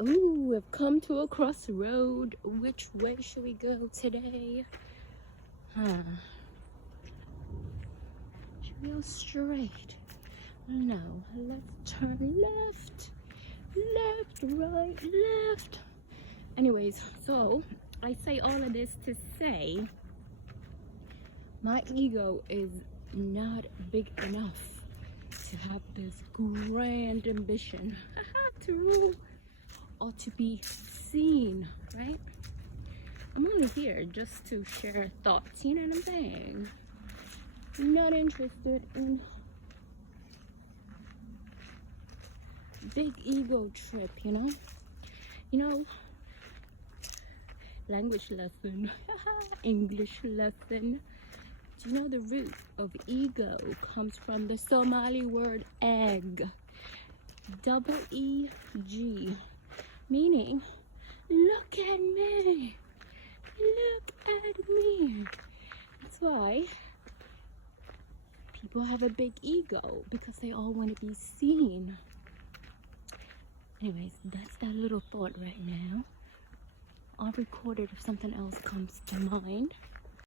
Ooh, we've come to a crossroad. Which way should we go today? Should we go straight? No, let's turn left. Left, right, left. Anyways, so I say all of this to say my ego is not big enough to have this grand ambition to rule or to be seen, right? I'm only here just to share thoughts, you know what I'm saying? I'm not interested in big ego trip, you know, language lesson. English lesson. Do you know the root of ego comes from the Somali word egg, EG, meaning look at me, look at me. That's why people have a big ego, because they all want to be seen. Anyways, that's that little thought right now. I'll record it if something else comes to mind.